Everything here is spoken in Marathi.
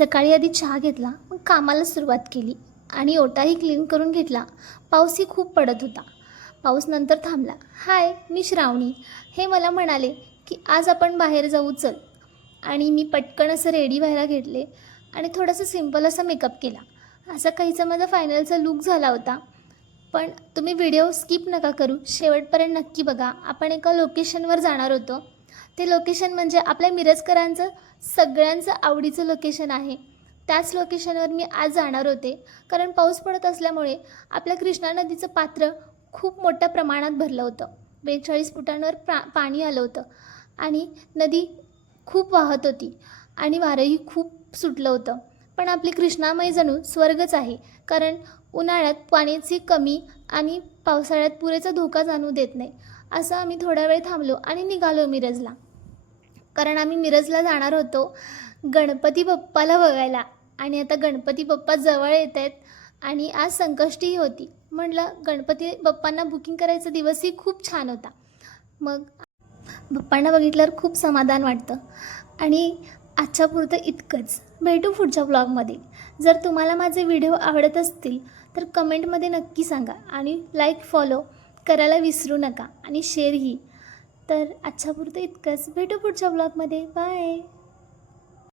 सकाळी आधी चहा घेतला, मग कामाला सुरुवात केली आणि ओटाही क्लीन करून घेतला. पाऊसही खूप पडत होता. पाऊस नंतर थांबला. हाय, मी श्रावणी. हे मला म्हणाले की आज आपण बाहेर जाऊ चल. आणि मी पटकन असं रेडी व्हायला घेतले आणि थोडंसं सिम्पल असा मेकअप केला. असा काहीचा माझा फायनलचा लूक झाला होता. पण तुम्ही व्हिडिओ स्किप नका करू, शेवटपर्यंत नक्की बघा. आपण एका लोकेशनवर जाणार होतो. ते लोकेशन म्हणजे आपल्या मिरजकरांचं सगळ्यांचं आवडीचं लोकेशन आहे. त्याच लोकेशनवर मी आज जाणार होते. कारण पाऊस पडत असल्यामुळे आपल्या कृष्णा नदीचं पात्र खूप मोठ्या प्रमाणात भरलं होतं. 42 फुटांवर पाणी आलं होतं आणि नदी खूप वाहत होती आणि वारंही खूप सुटलं होतं. पण आपली कृष्णामाई जणू स्वर्गच आहे. कारण उन्हाळ्यात पाण्याची कमी आणि पावसाळ्यात पुरेचा धोका जाणू देत नाही. असं आम्ही थोडा वेळ थांबलो आणि निघालो मिरजला. कारण आम्ही मिरजला जाणार होतो गणपती बाप्पाला बघायला. आणि आता गणपती बाप्पा जवळ येत आहेत आणि आज संकष्टीही होती. म्हटलं गणपती बाप्पांना बुकिंग करायचा दिवसही खूप छान होता. मग बाप्पांना बघितल्यावर खूप समाधान वाटतं. आणि आजच्या पुरतं इतकंच. भेटू पुढच्या ब्लॉगमध्ये. जर तुम्हाला माझे व्हिडिओ आवडत असतील तर कमेंटमध्ये नक्की सांगा आणि लाईक फॉलो करायला विसरू नका आणि शेअरही. तर आजच्या पुरतं इतकंच. भेटू पुढच्या ब्लॉगमध्ये. बाय.